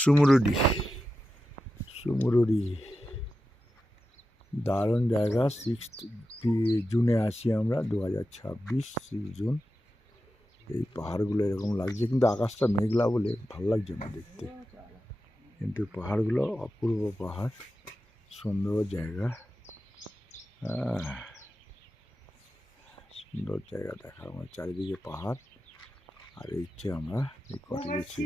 সুমরুডি সুমরুডি দারুণ জায়গা। 6 জুনে আসি আমরা, 2026 6 জুন। এই পাহাড়গুলো এরকম লাগছে, কিন্তু আকাশটা মেঘলা বলে ভালো লাগছে না দেখতে, কিন্তু পাহাড়গুলো অপূর্ব পাহাড়, সুন্দর জায়গা। সুন্দর জায়গা দেখার আমার, চারিদিকে পাহাড়। আর এই হচ্ছে আমরা এই কটেজে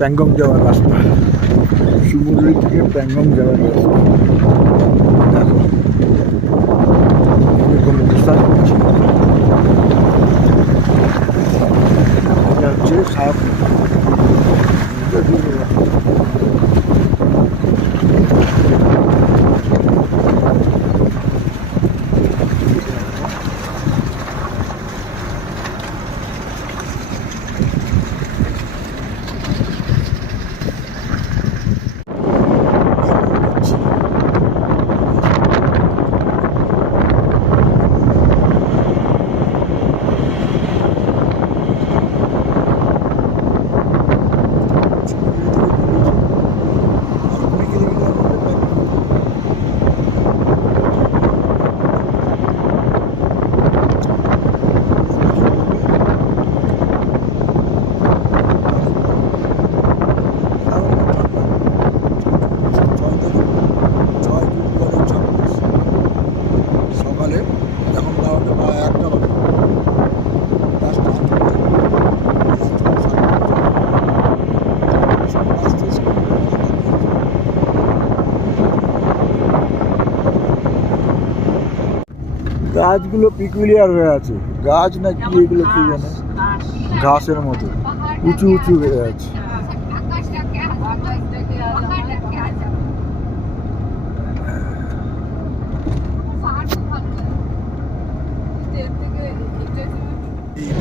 প্যাংগং যাওয়ার রাস্তা, সুমরুলি থেকে প্যাংগং যাওয়ার রাস্তা। দেখো এরকম অবস্থা করছি, এটা হচ্ছে সাপ। গাছগুলো পিকুলিয়ার হয়ে আছে, গাছ না কি এগুলো কি জানে, ঘাসের মতো উঁচু উঁচু হয়ে আছে।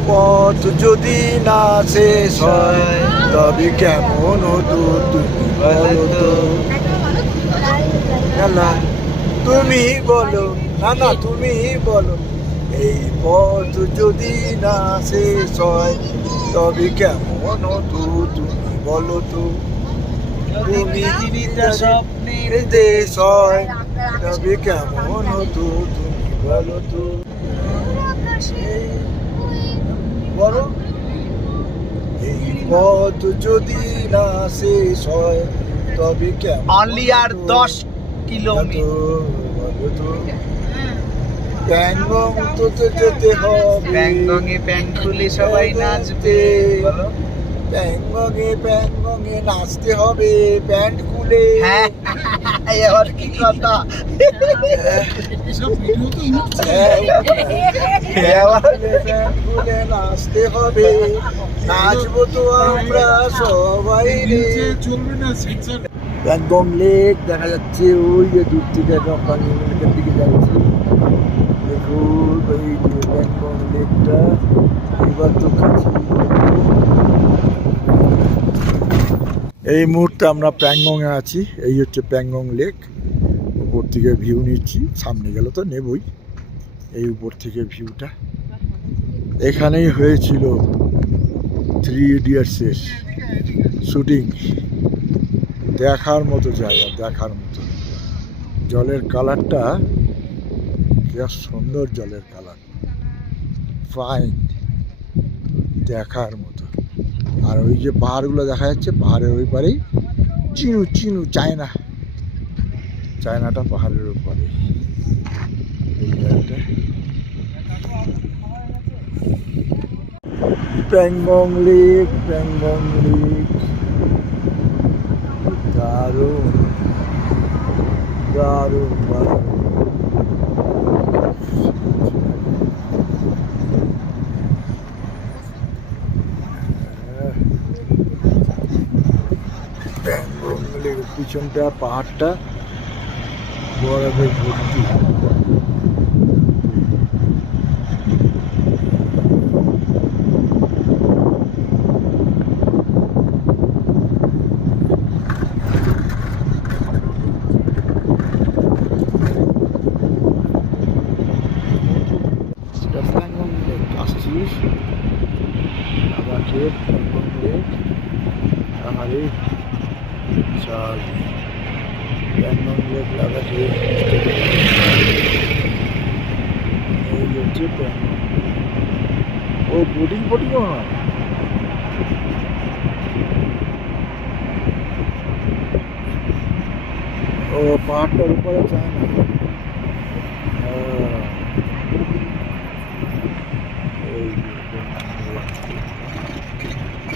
পথ যদি না শেষ হয় তবে কেমন হতো তুমি বলো তো, না তুমি বলো, না তুমি বলো। এই পথ যদি না শেষ হয় তবে কেমন হতো তুমি বলো তো। তুমি জীবিতা স্বপ্নের দেশ হয় তবে কেমন হতো তুমি বলো তো। বলো এই পথ যদি না শেষ হয় তবে কেমন, অনলি আর 10 কিলোমিটার। বলো তো। প্যাংগং তো যেতে হবে, প্যাংগংয়ে প্যাং খুলে সবাই নাচবে। বলো প্যাংগংয়ে নাচতে হবে প্যান্ট খুলে। হ্যাঁ এবার কি কথা, প্যান্ট খুলে নাচতে হবে, নাচবো তো আমরা সবাই। প্যাংগং লেক দেখা যাচ্ছে ওই যে দূর থেকে, একটা পানি লেকের দিকে যাচ্ছে। দেখুন এই যে প্যাংগং লেকটা, এবার তো কাছে। এই মুহূর্তে আমরা প্যাংগংয়ে আছি, এই হচ্ছে প্যাংগং লেক। উপর থেকে ভিউ নিচ্ছি, সামনে গেলে তো নেবই। এই উপর থেকে ভিউটা, এখানেই হয়েছিল 3 ইডিয়টসের শুটিং। দেখার মতো জায়গা, দেখার মতো। জলের কালারটা কি সুন্দর, জলের কালার ফাইন, দেখার মতো। আর ওই যে পাহাড়গুলো দেখা যাচ্ছে, পাহাড়ের ওই পারেই চিনু চায়নাটা পাহাড়ের ওপারে। এই জায়গাটা প্যাংগং লেক, দারুণ দারুণ দারুণ। পিছনটা পাহাড়টা বরফে ভর্তি। প্যাংগং লেক আসছিস, লাদাখের প্যাংগং লেক। আরে বিশাল প্যাংগং লেক লাদাখের। এই হচ্ছে প্যাংগং। ও বোটিংও হয়। ও পাহাড়টার উপরে যায় না। এই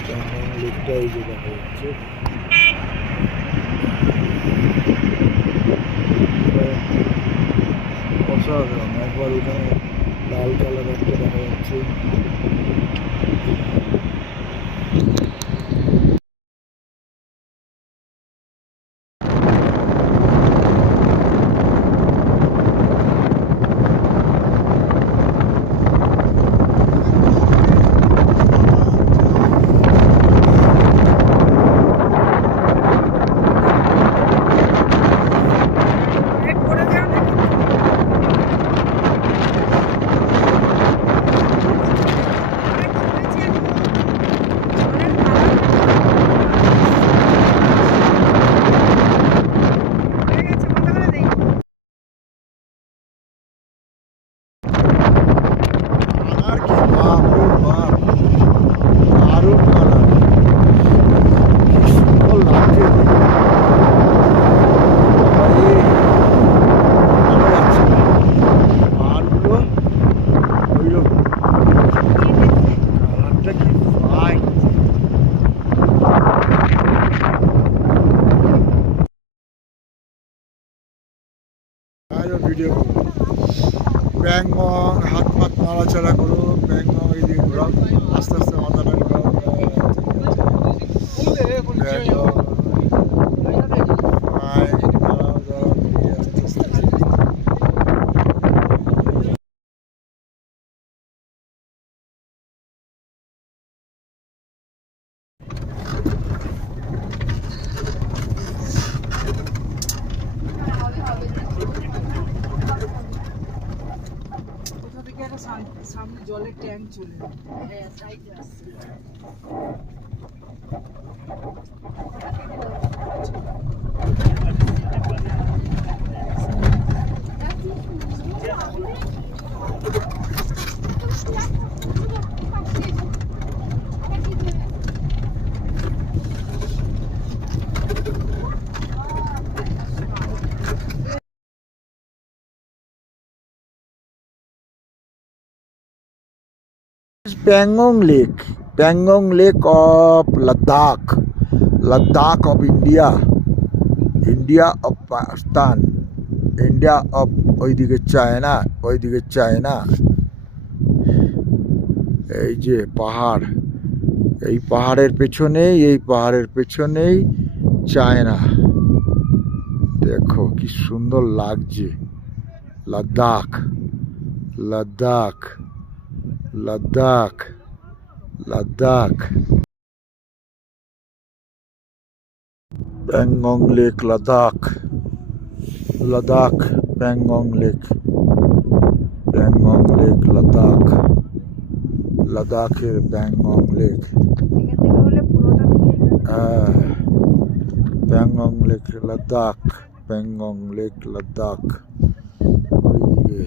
প্যাংগং লেকটা এই যে দেখা যাচ্ছে। অসাধারণ, একবার ওখানে লাল কালার একটা দেখা যাচ্ছে। আর কি বাপ রে বাপ, দারুণ কালার, কি সুন্দর লাগছে। পাহাড়গুলো ওইরকম কালারটা কি ফাইন। ভিডিও করো, প্যাংগং হাত পাত নাড়াচাড়া করো, প্যাংগং এদিকে ঘোরাও, আস্তে আস্তে মাথাটা ঘোরাও। সামনে জলের ট্যাঙ্ক চলে Pangong Lake of Ladakh, Ladakh of India, India of Pakistan, India of ওইদিকে চায়না। এই যে পাহাড়, এই পাহাড়ের পেছনেই চায়না। দেখো কি সুন্দর লাগছে। Ladakh, Ladakh, Ladakh, Ladakh. Pangong lake Ladakh, Ladakh Pangong lake, Pangong lake Ladakh, লাদাখের প্যাংগং লেক। হ্যাঁ, প্যাংগং লেক লাদাখ, প্যাংগং লেক লাদাখ। ওইদিকে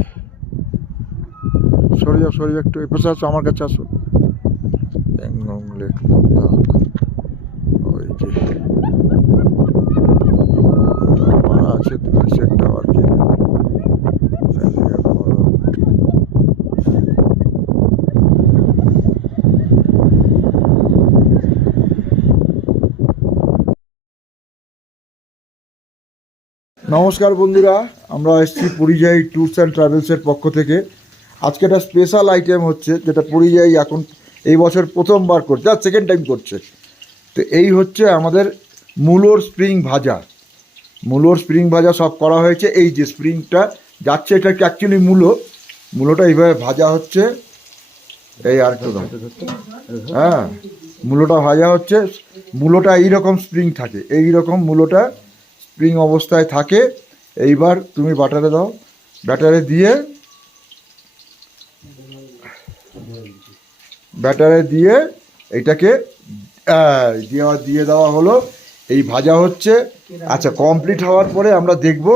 সরে যাও একটু, এ পাশে আসো, আমার কাছে আসো। প্যাংগং লেক লাদাখ, ওই যে মারা আছে পুলিশের টাওয়ার কে। নমস্কার বন্ধুরা, আমরা এসেছি পরিযায়ী ট্যুরস অ্যান্ড ট্রাভেলসের পক্ষ থেকে। আজকে একটা স্পেশাল আইটেম হচ্ছে, যেটা পরিযায়ী এখন এই বছর প্রথমবার করছে, আর সেকেন্ড টাইম করছে। তো এই হচ্ছে আমাদের মূলোর স্প্রিং ভাজা। মূলোর স্প্রিং ভাজা সব করা হয়েছে। এই যে স্প্রিংটা যাচ্ছে, এটা কি অ্যাকচুয়ালি মূলোটা এইভাবে ভাজা হচ্ছে। এই আর একটু দাও। হ্যাঁ, মূলোটা ভাজা হচ্ছে। মূলোটা এইরকম স্প্রিং থাকে, এইরকম মূলোটা স্প্রিং অবস্থায় থাকে। এইবার তুমি বাটারে দাও, ব্যাটারে দিয়ে এটাকে দিয়ে দেওয়া হলো। এই ভাজা হচ্ছে। আচ্ছা, কমপ্লিট হওয়ার পরে আমরা দেখব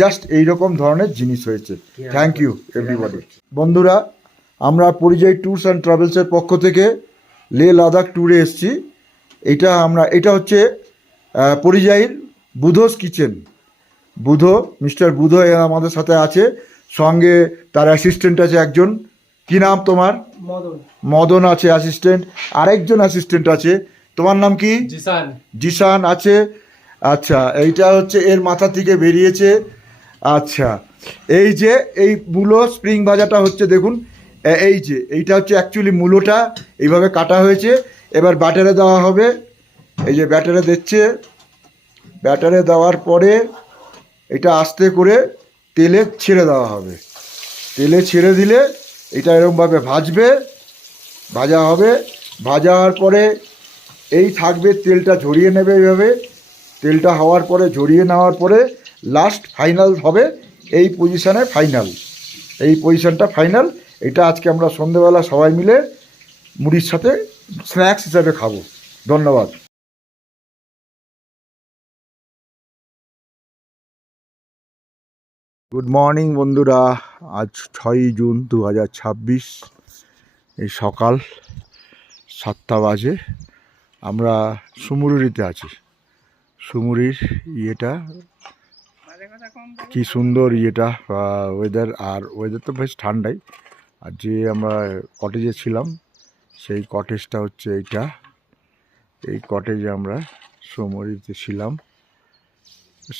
জাস্ট এইরকম ধরনের জিনিস হয়েছে। Thank you everybody. বন্ধুরা, আমরা পরিযায়ী ট্যুরস অ্যান্ড ট্রাভেলসের পক্ষ থেকে লে লাদাখ ট্যুরে এসেছি। এটা হচ্ছে পরিযায়ীর বুধোস কিচেন। মিস্টার বুধো আমাদের সাথে আছে, সঙ্গে তার অ্যাসিস্ট্যান্ট আছে একজন। কি নাম তোমার? মদন আছে অ্যাসিস্ট্যান্ট। আরেকজন অ্যাসিস্ট্যান্ট আছে, তোমার নাম কি? জিসান আছে। আচ্ছা, এইটা হচ্ছে এর মাথা থেকে বেরিয়েছে। আচ্ছা, এই মূলো স্প্রিং ভাজাটা হচ্ছে, দেখুন এইটা হচ্ছে অ্যাকচুয়ালি মূলোটা এইভাবে কাটা হয়েছে। এবার ব্যাটারে দেওয়া হবে। এই যে ব্যাটারে দিচ্ছে, ব্যাটারে দেওয়ার পরে এটা আস্তে করে তেলে ছেড়ে দেওয়া হবে। তেলে ছেড়ে দিলে এটা এরকমভাবে ভাজা হবে। ভাজা হওয়ার পরে এই থাকবে, তেলটা ঝরিয়ে নেবে এইভাবে। তেলটা হওয়ার পরে, ঝরিয়ে নেওয়ার পরে লাস্ট ফাইনাল হবে এই পজিশনটা ফাইনাল। এটা আজকে আমরা সন্ধেবেলা সবাই মিলে মুড়ির সাথে স্ন্যাক্স হিসাবে খাবো। ধন্যবাদ। গুড মর্নিং বন্ধুরা, আজ 6ই জুন 2026। এই সকাল 7টা বাজে। আমরা সুমুরিতে আছি। সুমুরির কি সুন্দর ওয়েদার। আর ওয়েদার তো বেশ ঠান্ডাই। আর যে আমরা কটেজে ছিলাম, সেই কটেজটা হচ্ছে এইটা। এই কটেজে আমরা সুমুরিতে ছিলাম,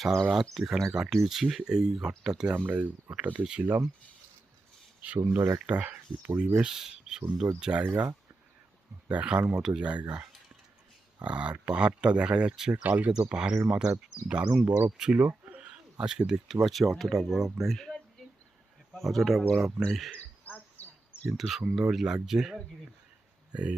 সারা রাত এখানে কাটিয়েছি। এই ঘরটাতে ছিলাম। সুন্দর একটা পরিবেশ, সুন্দর জায়গা, দেখার মতো জায়গা। আর পাহাড়টা দেখা যাচ্ছে। কালকে তো পাহাড়ের মাথায় দারুণ বরফ ছিল, আজকে দেখতে পাচ্ছি অতটা বরফ নেই, কিন্তু সুন্দর লাগছে। এই